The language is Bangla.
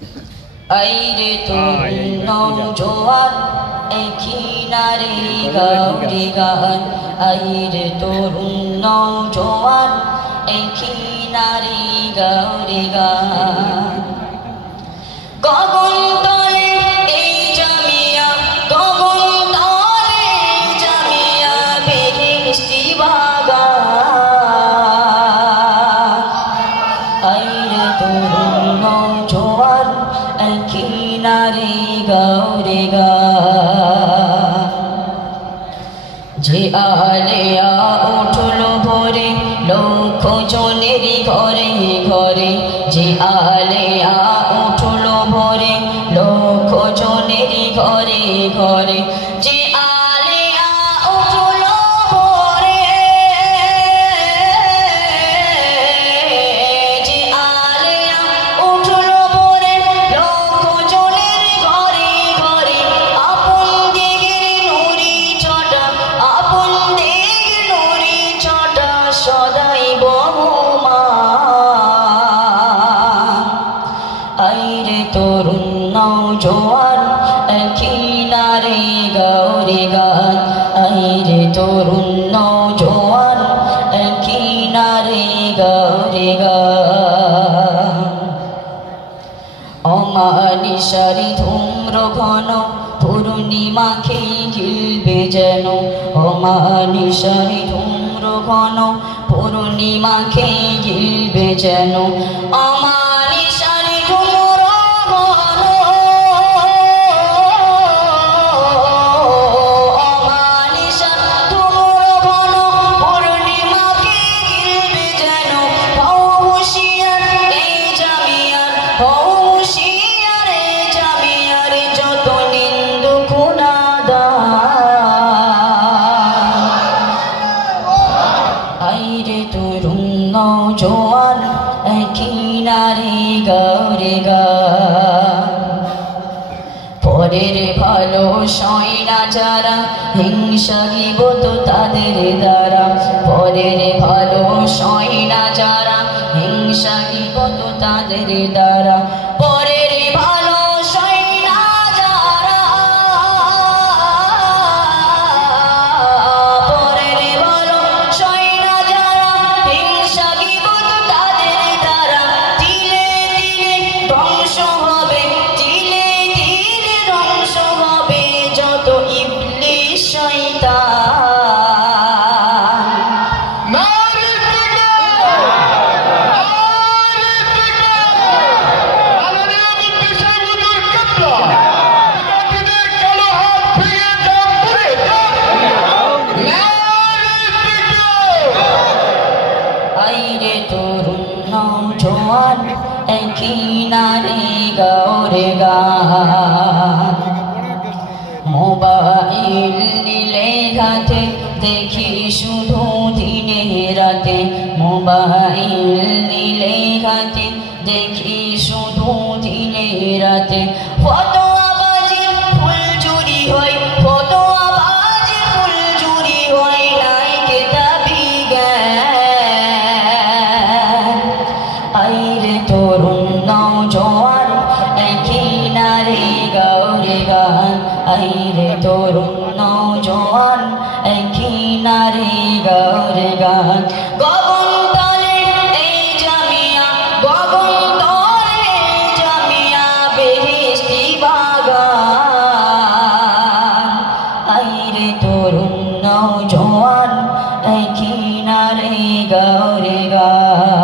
আইরে তরুণ নওজোয়ান কিনারে গাউরে গান আইরে তরুণ নওজোয়ান কিনারে গাউরে গান গগন তলে এই জামিয়া গগন তলে জামিয়া বেহেশতি বাগান আইরে তরুণ নওজোয়ান কিনারে গাউরে গান যে আলেয়া উঠল ভোরে লক্ষ জনের ঘরে ঘরে যে আলেয়া উঠল ভোরে লক্ষ জনের ঘরে ঘরে যে আলেয়া উঠল ভোরে যে আলেয়া উঠল ভোরে লক্ষ জনের ঘরে ঘরে আপন দিগের নুরি ছটা আপন দিগের নুরি ছটা সদাই বহুমান আইরে তরুণ নওজোয়ান কিনারে গাউরে গান আইরে তরুণ নওজোয়ান কিনারে গাউরে গান অমানিসারি ধূম্র ঘন পূর্ণিমাকে গিলবে যেন অমানিসারি ধূম্র ঘন পূর্ণিমাকে গিলবে যেন অমানিসারি ধূম্র ঘন অমানিসারি ধূম্র ঘন পূর্ণিমাকে গিলবে যেন হও হুঁশিয়ার এই জামিয়ার হও হুঁশিয়ার এই জামিয়ার যত নিন্দু গুনাহগার আইরে তরুণ নওজোয়ান কিনারে গাউরে গান পরের ভালো সয় না যারা হিংসা গিবত তাদের দ্বারা পরের ভালো সয় না যারা হিংসা গিবত তাদের দ্বারা পরের ভালো সয় না যারা পরের ভালো সয় না যারা হিংসা গিবত তাদের দ্বারা তিলে তিলে ধ্বংস হবে তিলে তিলে ধ্বংস হবে যত ইবলিশ শয়তান আইরে তরুণ নওজোয়ান কিনারে গাউরে গান মোবাইল নিলে হাতে দেখি শুধু দিনে রাতে মোবাইল নিলে হাতে দেখি শুধু দিনে রাতে ফটো আবাজে ফুল চুরি হয় ফটো আবাজে ফুল চুরি হয় নাই কেতাবি জ্ঞান আইরে তরুণ নওজোয়ান কিনারে গাউরে গান আইরে তরুণ নওজোয়ান কিনারে গাউরে গান গগন তলে এই জামিয়া গগন তলে জামিয়া বেহেশতি বাগান আইরে তরুণ নওজোয়ান কিনারে গাউরে গান